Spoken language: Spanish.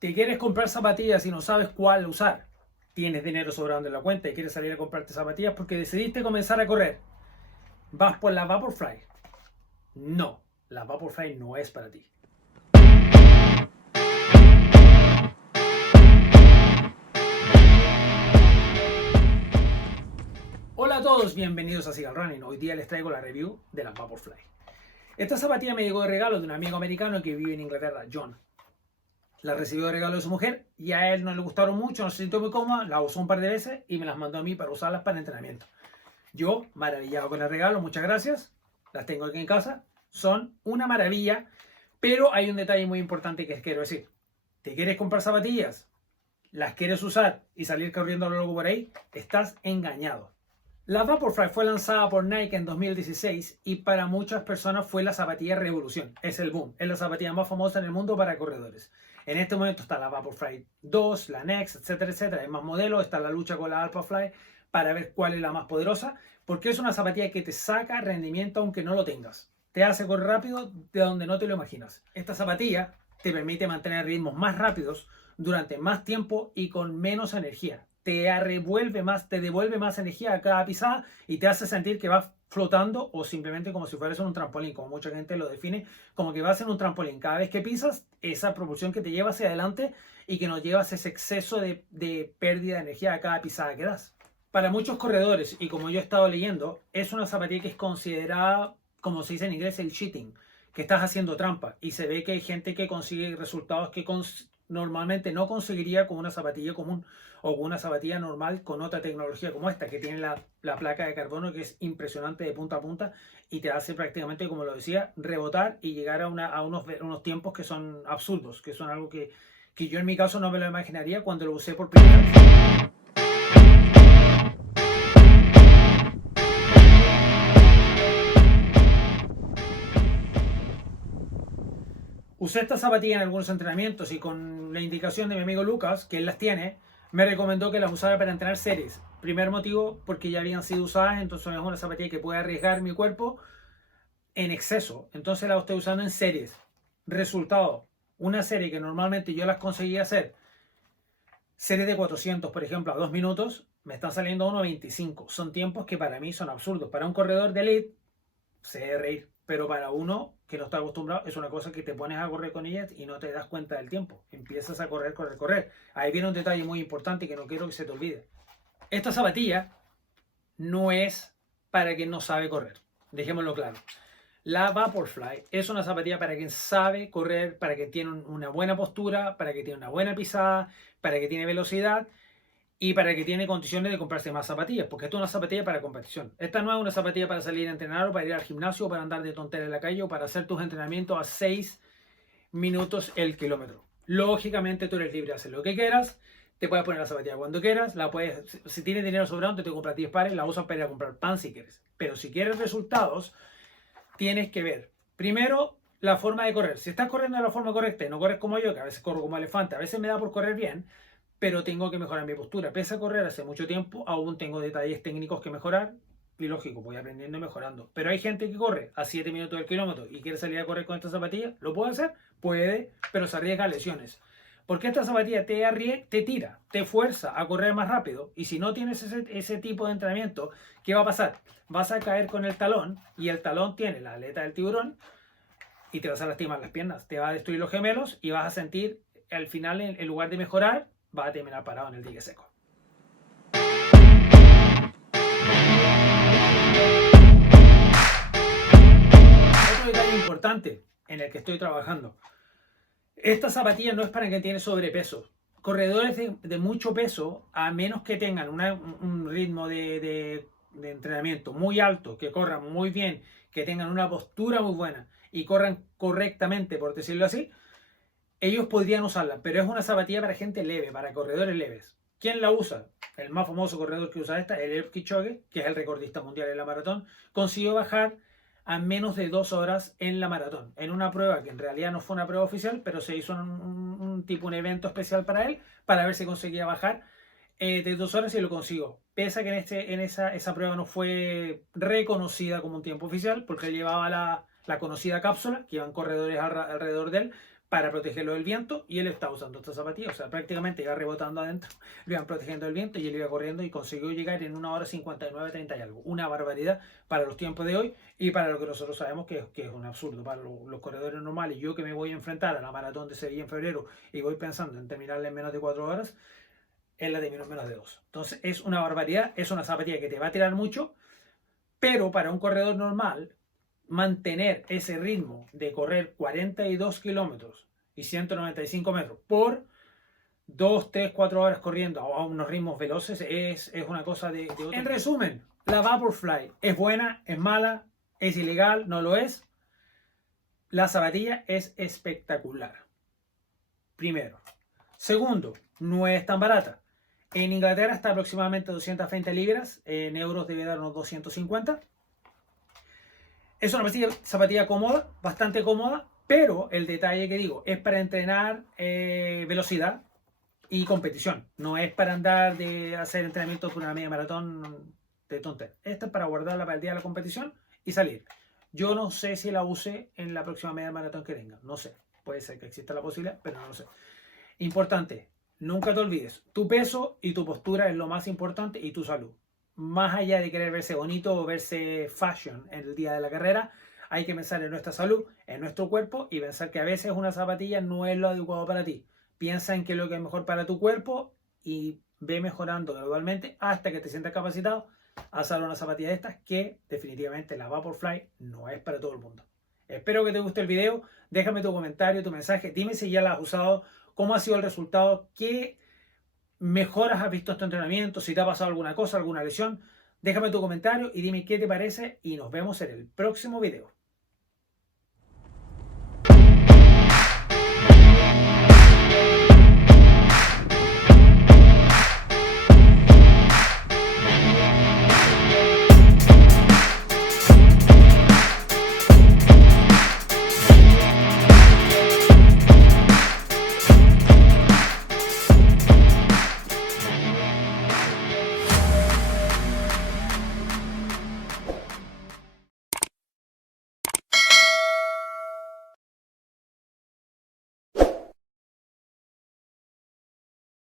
Te quieres comprar zapatillas y no sabes cuál usar. Tienes dinero sobrando en la cuenta y quieres salir a comprarte zapatillas porque decidiste comenzar a correr. ¿Vas por la Vaporfly? No, la Vaporfly no es para ti. Hola a todos, bienvenidos a Sigal Running. Hoy día les traigo la review de la Vaporfly. Esta zapatilla me llegó de regalo de un amigo americano que vive en Inglaterra, John. La recibió de regalo de su mujer y a él no le gustaron mucho, no se sintió muy cómoda, la usó un par de veces y me las mandó a mí para usarlas para entrenamiento. Yo, maravillado con el regalo, muchas gracias. Las tengo aquí en casa. Son una maravilla, pero hay un detalle muy importante que quiero decir. ¿Te quieres comprar zapatillas? ¿Las quieres usar y salir corriendo a lo largo por ahí? Estás engañado. La Vaporfly fue lanzada por Nike en 2016 y para muchas personas fue la zapatilla revolución. Es el boom. Es la zapatilla más famosa en el mundo para corredores. En este momento está la Vaporfly 2, la Next, etcétera, etcétera. Hay más modelos. Está la lucha con la Alphafly para ver cuál es la más poderosa. Porque es una zapatilla que te saca rendimiento aunque no lo tengas. Te hace correr rápido de donde no te lo imaginas. Esta zapatilla te permite mantener ritmos más rápidos durante más tiempo y con menos energía. Te devuelve más energía a cada pisada y te hace sentir que vas flotando o simplemente como si fueras en un trampolín, como mucha gente lo define, como que vas en un trampolín. Cada vez que pisas, esa propulsión que te lleva hacia adelante y que no llevas ese exceso de pérdida de energía a cada pisada que das. Para muchos corredores, y como yo he estado leyendo, es una zapatilla que es considerada, como se dice en inglés, el cheating, que estás haciendo trampa. Y se ve que hay gente que consigue resultados que normalmente no conseguiría con una zapatilla común o con una zapatilla normal con otra tecnología como esta, que tiene la placa de carbono que es impresionante de punta a punta y te hace prácticamente, como lo decía, rebotar y llegar a unos tiempos que son absurdos, que son algo que yo en mi caso no me lo imaginaría cuando lo usé por primera vez. Usé esta zapatilla en algunos entrenamientos y con la indicación de mi amigo Lucas, que él las tiene, me recomendó que las usara para entrenar series. Primer motivo, porque ya habían sido usadas, entonces es una zapatilla que puede arriesgar mi cuerpo en exceso. Entonces la estoy usando en series. Resultado, una serie que normalmente yo las conseguía hacer, series de 400, por ejemplo, a 2 minutos, me están saliendo a 1.25. Son tiempos que para mí son absurdos. Para un corredor de elite, se debe reír, pero para uno que no está acostumbrado es una cosa que te pones a correr con ellas y no te das cuenta del tiempo. Empiezas a correr, correr, correr. Ahí viene un detalle muy importante que no quiero que se te olvide. Esta zapatilla no es para quien no sabe correr. Dejémoslo claro. La Vaporfly es una zapatilla para quien sabe correr, para quien tiene una buena postura, para quien tiene una buena pisada, para que tiene velocidad y para que tiene condiciones de comprarse más zapatillas, porque esto es una zapatilla para competición. Esta no es una zapatilla para salir a entrenar o para ir al gimnasio o para andar de tontera en la calle o para hacer tus entrenamientos a 6 minutos el kilómetro. Lógicamente tú eres libre de hacer lo que quieras, te puedes poner la zapatilla cuando quieras, si tienes dinero sobrante te compras 10 pares, la usas para ir a comprar pan si quieres. Pero si quieres resultados, tienes que ver primero la forma de correr. Si estás corriendo de la forma correcta y no corres como yo, que a veces corro como elefante, a veces me da por correr bien, pero tengo que mejorar mi postura. Pese a correr hace mucho tiempo, aún tengo detalles técnicos que mejorar. Y lógico, voy aprendiendo y mejorando. Pero hay gente que corre a 7 minutos del kilómetro y quiere salir a correr con esta zapatilla. ¿Lo puede hacer? Puede, pero se arriesga a lesiones. Porque esta zapatilla te tira, te fuerza a correr más rápido. Y si no tienes ese tipo de entrenamiento, ¿qué va a pasar? Vas a caer con el talón y el talón tiene la aleta del tiburón y te vas a lastimar las piernas. Te va a destruir los gemelos y vas a sentir, al final, en lugar de mejorar, va a terminar parado en el dique seco. Otro detalle importante en el que estoy trabajando. Esta zapatilla no es para quien tiene sobrepeso. Corredores de mucho peso, a menos que tengan un ritmo de entrenamiento muy alto, que corran muy bien, que tengan una postura muy buena y corran correctamente, por decirlo así, ellos podrían usarla, pero es una zapatilla para gente leve, para corredores leves. ¿Quién la usa? El más famoso corredor que usa esta, el Eliud Kipchoge, que es el recordista mundial en la maratón, consiguió bajar a menos de 2 horas en la maratón, en una prueba que en realidad no fue una prueba oficial, pero se hizo un evento especial para él, para ver si conseguía bajar de 2 horas y lo consiguió. Pese a que esa prueba no fue reconocida como un tiempo oficial, porque él llevaba la conocida cápsula, que iban corredores alrededor de él, para protegerlo del viento, y él estaba usando esta zapatilla, o sea, prácticamente iba rebotando adentro, lo iban protegiendo del viento, y él iba corriendo y consiguió llegar en 1 hora 59:30 y algo. Una barbaridad para los tiempos de hoy y para lo que nosotros sabemos que es un absurdo para los corredores normales. Yo que me voy a enfrentar a la maratón de Sevilla en febrero y voy pensando en terminarla en menos de 4 horas, él la terminó en menos de 2. Entonces es una barbaridad, es una zapatilla que te va a tirar mucho, pero para un corredor normal, mantener ese ritmo de correr 42 kilómetros y 195 metros por 2, 3, 4 horas corriendo a unos ritmos veloces es una cosa de otro. En resumen, la Vaporfly es buena, es mala, es ilegal, no lo es. La zapatilla es espectacular. Primero. Segundo, no es tan barata. En Inglaterra está aproximadamente 220 libras, en euros debe dar unos 250. Es una zapatilla cómoda, bastante cómoda, pero el detalle que digo, es para entrenar velocidad y competición. No es para andar de hacer entrenamiento por una media maratón de tontería. Esta es para guardarla para el día de la competición y salir. Yo no sé si la use en la próxima media maratón que tenga. No sé. Puede ser que exista la posibilidad, pero no lo sé. Importante, nunca te olvides, tu peso y tu postura es lo más importante, y tu salud. Más allá de querer verse bonito o verse fashion en el día de la carrera, hay que pensar en nuestra salud, en nuestro cuerpo, y pensar que a veces una zapatilla no es lo adecuado para ti. Piensa en qué es lo que es mejor para tu cuerpo y ve mejorando gradualmente hasta que te sientas capacitado a usar una zapatilla de estas, que definitivamente la Vaporfly no es para todo el mundo. Espero que te guste el video, déjame tu comentario, tu mensaje, dime si ya la has usado, cómo ha sido el resultado, qué mejoras has visto en tu entrenamiento, si te ha pasado alguna cosa, alguna lesión. Déjame tu comentario y dime qué te parece, y nos vemos en el próximo video.